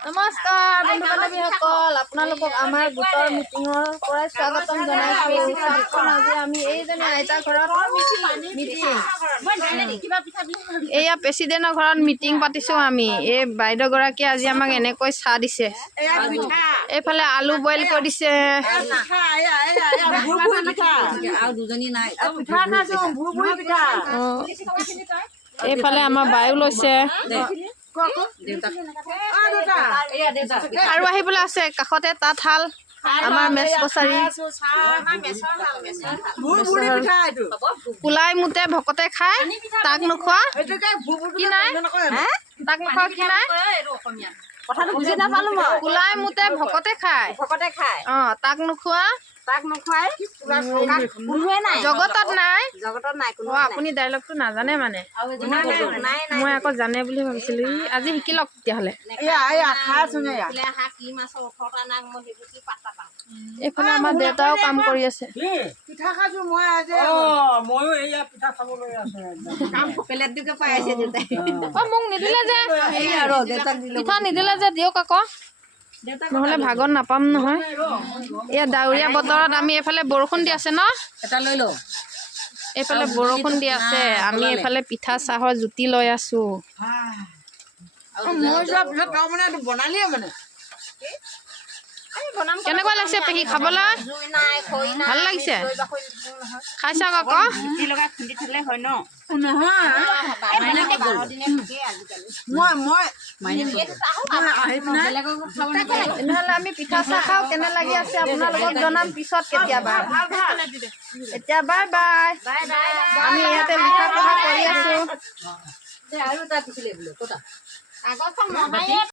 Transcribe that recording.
নমস্কাৰ বন্ধু বান্ধৱীসকল, আপোনালোকক আমাৰ গোটৰ মিটিঙৰ পৰাই স্বাগতম জনাইছোঁ। আজি আমি এইজনী আইতাৰ ঘৰত মিটিং, এয়া প্ৰেচিডেণ্টৰ ঘৰত মিটিং পাতিছোঁ আমি। এই বাইদেউগৰাকীয়ে আজি আমাক এনেকৈ চাহ দিছে। এইফালে আলু বইল কৰি দিছে। এইফালে আমাৰ বায়ু লৈছে আৰু আহিবলৈ আছে কাষতে তাঁতশাল আমাৰ মেচ কছাৰী কুলাই মুতে ভকতে খায় তাক নোখোৱা কি নাই তাক নোখোৱা কি নাই কথাটো বুজি নাপালো মই। কুলাই মুতে ভকতে খায় তাক নোখোৱা জগতত নাই আপুনি ডাইলগটো নাজানে মানে মই আকৌ জানে বুলি ভাবিছিলো। আজি শিকি লওক তেতিয়াহ'লে। এইফালে আমাৰ দেউতাও কাম কৰি আছে। মোক নিদিলে যে পিঠা নিদিলে যে দিয়ক আকৌ নহ'লে ভাগত নাপাম নহয়। এয়া ডাৱৰীয়া বতৰত আমি এইফালে বৰষুণ দি আছে ন, এইফালে বৰষুণ দি আছে, আমি এইফালে পিঠা চাহৰ জুতি লৈ আছো। কেনেকুৱা লাগিছে পেহী খাবলৈ? ভাল লাগিছে? খাই চাওক আকৌ। তেনেহ'লে আমি পিঠা চাহ খাওঁ। কেনে লাগি আছে আপোনালোকক জনাম পিছত কেতিয়াবা। এতিয়া বাই বাই। আমি ইয়াতে লিখা পঢ়া কৰি আছো।